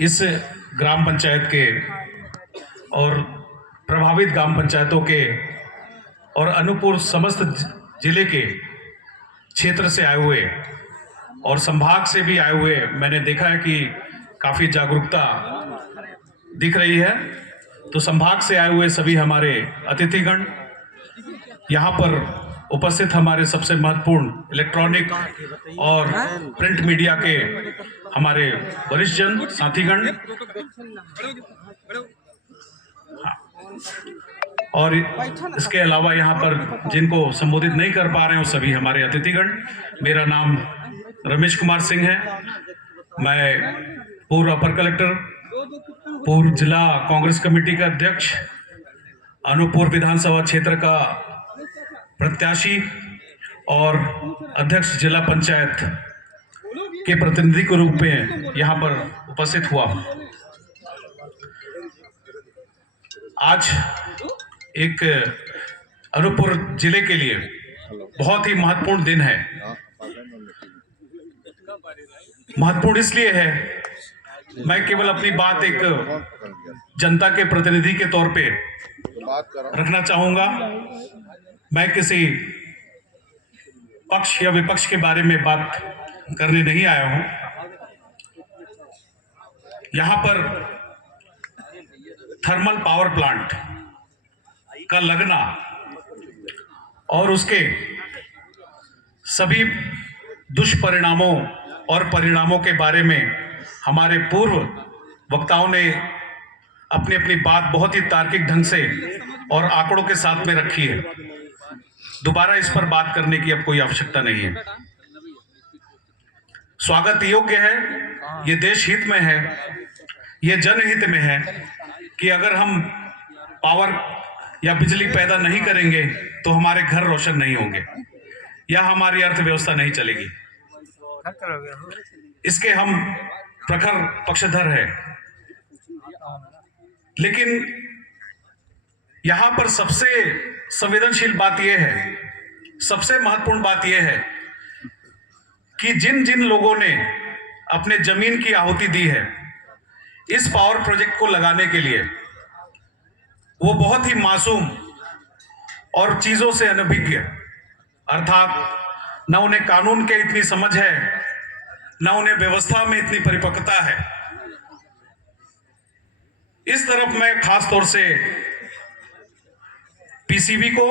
इस ग्राम पंचायत के और प्रभावित ग्राम पंचायतों के और अनूपपुर समस्त जिले के क्षेत्र से आए हुए और संभाग से भी आए हुए मैंने देखा है कि काफ़ी जागरूकता दिख रही है। तो संभाग से आए हुए सभी हमारे अतिथिगण, यहाँ पर उपस्थित हमारे सबसे महत्वपूर्ण इलेक्ट्रॉनिक और प्रिंट मीडिया के हमारे वरिष्ठ जन साथीगण, और इसके अलावा यहाँ पर जिनको संबोधित नहीं कर पा रहे हैं वो सभी हमारे अतिथिगण। मेरा नाम रमेश कुमार सिंह है। मैं पूर्व अपर कलेक्टर, पूर्व जिला कांग्रेस कमेटी का अध्यक्ष, अनूपपुर विधानसभा क्षेत्र का प्रत्याशी और अध्यक्ष जिला पंचायत के प्रतिनिधि के रूप में यहाँ पर उपस्थित हुआ। आज एक अनूपपुर जिले के लिए बहुत ही महत्वपूर्ण दिन है। महत्वपूर्ण इसलिए है, मैं केवल अपनी बात एक जनता के प्रतिनिधि के तौर पे रखना चाहूंगा। मैं किसी पक्ष या विपक्ष के बारे में बात करने नहीं आया हूं। यहां पर थर्मल पावर प्लांट का लगना और उसके सभी दुष्परिणामों और परिणामों के बारे में हमारे पूर्व वक्ताओं ने अपनी अपनी बात बहुत ही तार्किक ढंग से और आंकड़ों के साथ में रखी है। दोबारा इस पर बात करने की अब कोई आवश्यकता नहीं है। स्वागत योग्य है, ये देश हित में है, ये जनहित में है कि अगर हम पावर या बिजली पैदा नहीं करेंगे तो हमारे घर रोशन नहीं होंगे या हमारी अर्थव्यवस्था नहीं चलेगी। इसके हम प्रखर पक्षधर हैं। लेकिन यहां पर सबसे संवेदनशील बात यह है, सबसे महत्वपूर्ण बात यह है कि जिन जिन लोगों ने अपने जमीन की आहुति दी है इस पावर प्रोजेक्ट को लगाने के लिए, वो बहुत ही मासूम और चीजों से अनभिज्ञ, अर्थात न उन्हें कानून के इतनी समझ है, न उन्हें व्यवस्था में इतनी परिपक्वता है। इस तरफ मैं खास तौर से पीसीबी को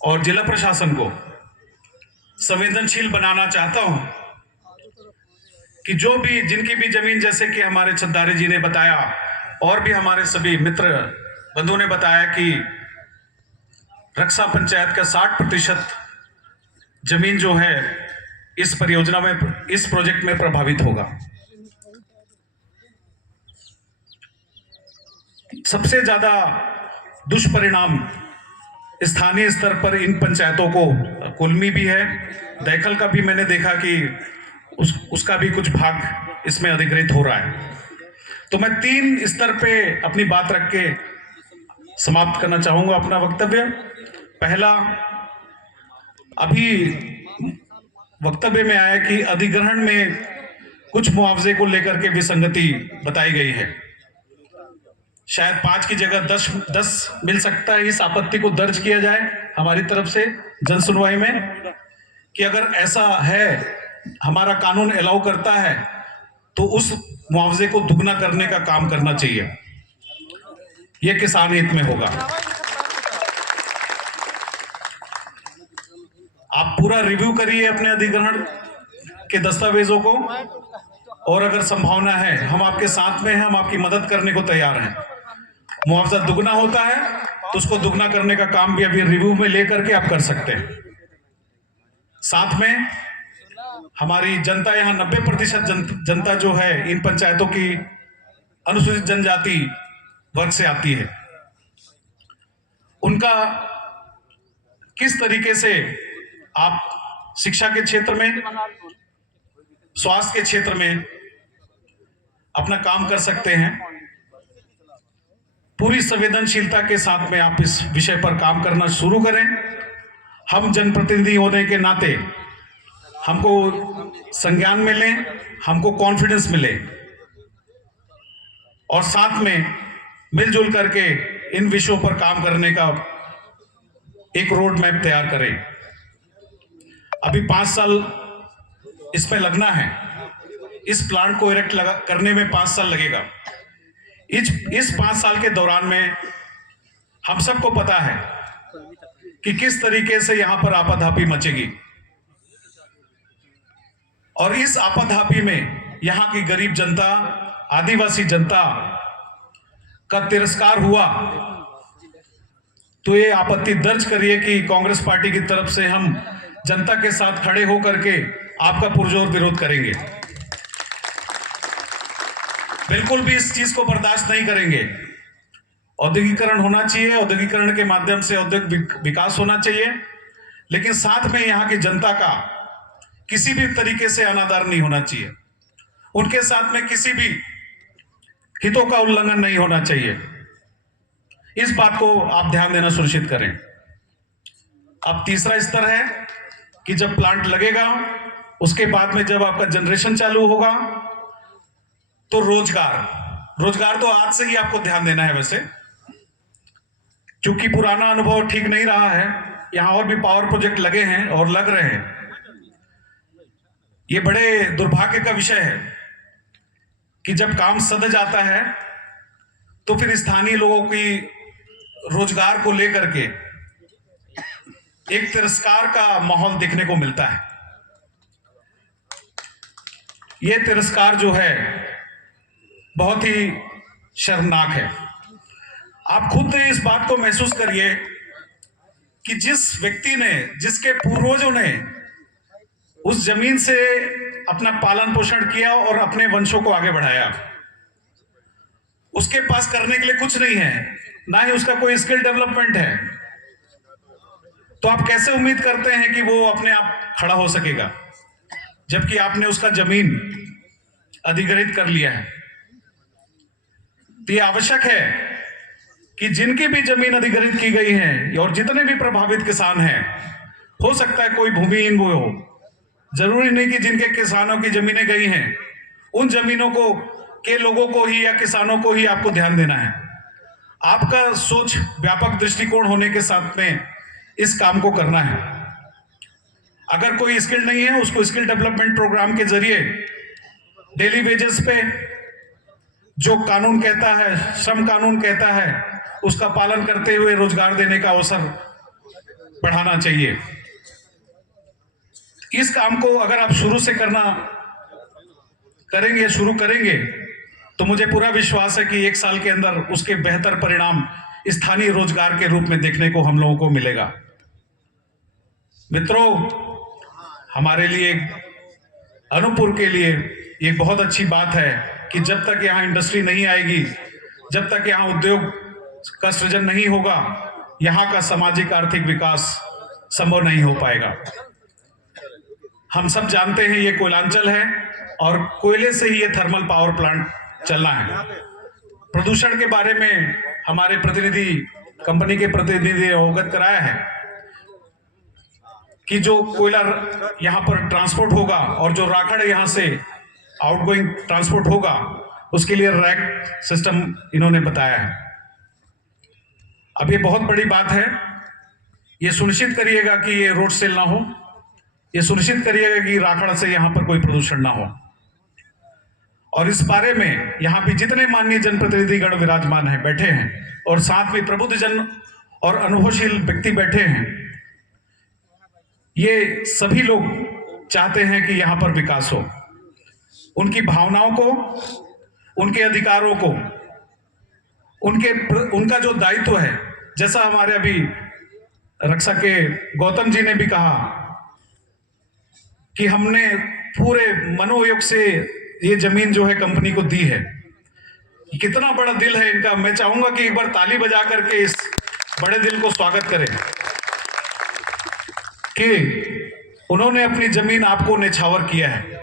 और जिला प्रशासन को संवेदनशील बनाना चाहता हूं कि जो भी जिनकी भी जमीन, जैसे कि हमारे छद्दारी जी ने बताया और भी हमारे सभी मित्र बंधुओं ने बताया कि रक्षा पंचायत का 60% जमीन जो है इस परियोजना में, इस प्रोजेक्ट में प्रभावित होगा। सबसे ज्यादा दुष्परिणाम स्थानीय स्तर पर इन पंचायतों को, कुलमी भी है, दैखल का भी मैंने देखा कि उसका भी कुछ भाग इसमें अधिग्रहित हो रहा है। तो मैं 3 स्तर पे अपनी बात रख के समाप्त करना चाहूंगा अपना वक्तव्य। पहला, अभी वक्तव्य में आया कि अधिग्रहण में कुछ मुआवजे को लेकर के विसंगति बताई गई है। शायद 5 की जगह 10 मिल सकता है। इस आपत्ति को दर्ज किया जाए हमारी तरफ से जन सुनवाई में कि अगर ऐसा है, हमारा कानून अलाउ करता है, तो उस मुआवजे को दुगना करने का काम करना चाहिए। यह किसान हित में होगा। आप पूरा रिव्यू करिए अपने अधिग्रहण के दस्तावेजों को, और अगर संभावना है हम आपके साथ में हैं, हम आपकी मदद करने को तैयार हैं। मुआवजा दुगना होता है तो उसको दुगना करने का काम भी अभी रिव्यू में लेकर के आप कर सकते हैं। साथ में हमारी जनता, यहाँ 90% जनता जो है इन पंचायतों की अनुसूचित जनजाति वर्ग से आती है। उनका किस तरीके से आप शिक्षा के क्षेत्र में, स्वास्थ्य के क्षेत्र में अपना काम कर सकते हैं, पूरी संवेदनशीलता के साथ में आप इस विषय पर काम करना शुरू करें। हम जनप्रतिनिधि होने के नाते हमको संज्ञान मिले, हमको कॉन्फिडेंस मिले और साथ में मिलजुल करके इन विषयों पर काम करने का एक रोड मैप तैयार करें। अभी 5 साल इसमें लगना है, इस प्लांट को इरेक्ट करने में 5 साल लगेगा। इस 5 साल के दौरान में हम सबको पता है कि किस तरीके से यहां पर आपाधापी मचेगी, और इस आपाधापी में यहां की गरीब जनता, आदिवासी जनता का तिरस्कार हुआ तो ये आपत्ति दर्ज करिए कि कांग्रेस पार्टी की तरफ से हम जनता के साथ खड़े होकर के आपका पुरजोर विरोध करेंगे। बिल्कुल भी इस चीज को बर्दाश्त नहीं करेंगे। औद्योगिकरण होना चाहिए, औद्योगिकरण के माध्यम से औद्योगिक विकास होना चाहिए, लेकिन साथ में यहाँ की जनता का किसी भी तरीके से अनादर नहीं होना चाहिए, उनके साथ में किसी भी हितों का उल्लंघन नहीं होना चाहिए। इस बात को आप ध्यान देना सुनिश्चित करें। अब तीसरा स्तर है कि जब प्लांट लगेगा उसके बाद में जब आपका जनरेशन चालू होगा तो रोजगार तो आज से ही आपको ध्यान देना है। वैसे क्योंकि पुराना अनुभव ठीक नहीं रहा है, यहां और भी पावर प्रोजेक्ट लगे हैं और लग रहे हैं। ये बड़े दुर्भाग्य का विषय है कि जब काम सध जाता है तो फिर स्थानीय लोगों की रोजगार को लेकर के एक तिरस्कार का माहौल देखने को मिलता है। यह तिरस्कार जो है बहुत ही शर्मनाक है। आप खुद इस बात को महसूस करिए कि जिस व्यक्ति ने, जिसके पूर्वजों ने उस जमीन से अपना पालन पोषण किया और अपने वंशों को आगे बढ़ाया, उसके पास करने के लिए कुछ नहीं है, ना ही उसका कोई स्किल डेवलपमेंट है, तो आप कैसे उम्मीद करते हैं कि वो अपने आप खड़ा हो सकेगा, जबकि आपने उसका जमीन अधिग्रहित कर लिया है। तो ये आवश्यक है कि जिनकी भी जमीन अधिग्रहित की गई है और जितने भी प्रभावित किसान हैं, हो सकता है कोई भूमिहीन वो हो, जरूरी नहीं कि जिनके किसानों की जमीनें गई हैं उन जमीनों को के लोगों को ही या किसानों को ही आपको ध्यान देना है। आपका सोच व्यापक दृष्टिकोण होने के साथ में इस काम को करना है। अगर कोई स्किल नहीं है, उसको स्किल डेवलपमेंट प्रोग्राम के जरिए डेली वेजेस पे जो कानून कहता है, श्रम कानून कहता है, उसका पालन करते हुए रोजगार देने का अवसर बढ़ाना चाहिए। इस काम को अगर आप शुरू से शुरू करेंगे तो मुझे पूरा विश्वास है कि 1 साल के अंदर उसके बेहतर परिणाम स्थानीय रोजगार के रूप में देखने को हम लोगों को मिलेगा। मित्रों, हमारे लिए, अनूपपुर के लिए ये बहुत अच्छी बात है कि जब तक यहाँ इंडस्ट्री नहीं आएगी, जब तक यहाँ उद्योग का सृजन नहीं होगा, यहाँ का सामाजिक आर्थिक विकास संभव नहीं हो पाएगा। हम सब जानते हैं ये कोयलांचल है और कोयले से ही ये थर्मल पावर प्लांट चलना है। प्रदूषण के बारे में हमारे कंपनी के प्रतिनिधि ने अवगत कराया है कि जो कोयला यहां पर ट्रांसपोर्ट होगा और जो राखड़ यहां से आउटगोइंग ट्रांसपोर्ट होगा, उसके लिए रैक सिस्टम इन्होंने बताया है। अब ये बहुत बड़ी बात है, ये सुनिश्चित करिएगा कि ये रोड सेल ना हो, ये सुनिश्चित करिएगा कि राखड़ से यहां पर कोई प्रदूषण ना हो। और इस बारे में यहां पे जितने माननीय जनप्रतिनिधिगण विराजमान हैं, बैठे हैं, और साथ में प्रबुद्ध जन और अनुभवशील व्यक्ति बैठे हैं, ये सभी लोग चाहते हैं कि यहां पर विकास हो। उनकी भावनाओं को, उनके अधिकारों को, उनका जो दायित्व है, जैसा हमारे अभी रक्षा के गौतम जी ने भी कहा कि हमने पूरे मनोयोग से ये जमीन जो है कंपनी को दी है। कितना बड़ा दिल है इनका। मैं चाहूंगा कि एक बार ताली बजा करके इस बड़े दिल को स्वागत करें कि उन्होंने अपनी जमीन आपको न्यौछावर किया है।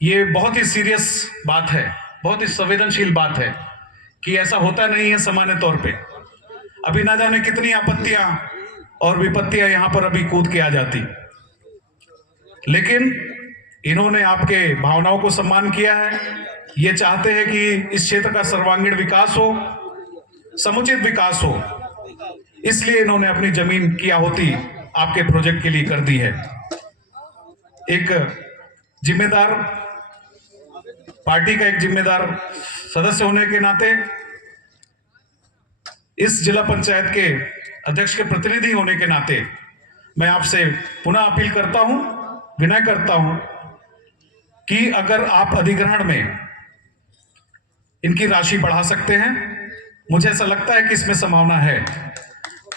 ये बहुत ही सीरियस बात है, बहुत ही संवेदनशील बात है कि ऐसा होता नहीं है सामान्य तौर पे। अभी ना जाने कितनी आपत्तियां और विपत्तियां यहां पर अभी कूद के आ जाती, लेकिन इन्होंने आपके भावनाओं को सम्मान किया है। ये चाहते हैं कि इस क्षेत्र का सर्वांगीण विकास हो, समुचित विकास हो, इसलिए इन्होंने अपनी जमीन की आहुति आपके प्रोजेक्ट के लिए कर दी है। एक जिम्मेदार पार्टी का एक जिम्मेदार सदस्य होने के नाते, इस जिला पंचायत के अध्यक्ष के प्रतिनिधि होने के नाते मैं आपसे पुनः अपील करता हूं, विनय करता हूं कि अगर आप अधिग्रहण में इनकी राशि बढ़ा सकते हैं, मुझे ऐसा लगता है कि इसमें संभावना है,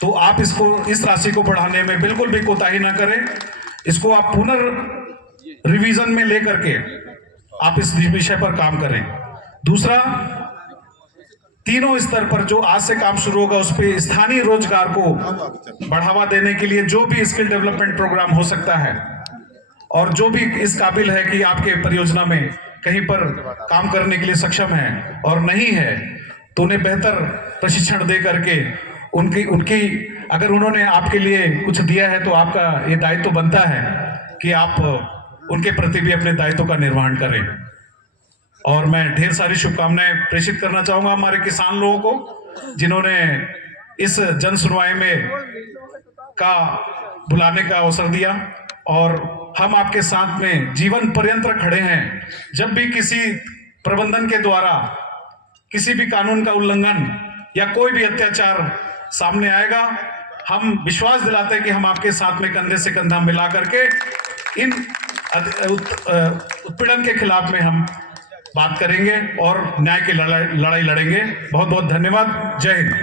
तो आप इस राशि को बढ़ाने में बिल्कुल भी कोताही ना करें। इसको आप पुनर्रिवीजन में लेकर के आप इस विषय पर काम करें। दूसरा, तीनों स्तर पर जो आज से काम शुरू होगा उस पर स्थानीय रोजगार को बढ़ावा देने के लिए जो भी स्किल डेवलपमेंट प्रोग्राम हो सकता है, और जो भी इस काबिल है कि आपके परियोजना में कहीं पर काम करने के लिए सक्षम है और नहीं है, तो उन्हें बेहतर प्रशिक्षण दे करके उनकी अगर उन्होंने आपके लिए कुछ दिया है तो आपका ये दायित्व बनता है कि आप उनके प्रति भी अपने दायित्व का निर्वहन करें। और मैं ढेर सारी शुभकामनाएं प्रेषित करना चाहूंगा हमारे किसान लोगों को, जिन्होंने इस जन सुनवाई में का बुलाने का अवसर दिया, और हम आपके साथ में जीवन पर्यंत खड़े हैं। जब भी किसी प्रबंधन के द्वारा किसी भी कानून का उल्लंघन या कोई भी अत्याचार सामने आएगा, हम विश्वास दिलाते हैं कि हम आपके साथ में कंधे से कंधा मिला करके इन उत्पीड़न के खिलाफ में हम बात करेंगे और न्याय की लड़ाई लड़ेंगे। बहुत बहुत धन्यवाद। जय हिंद।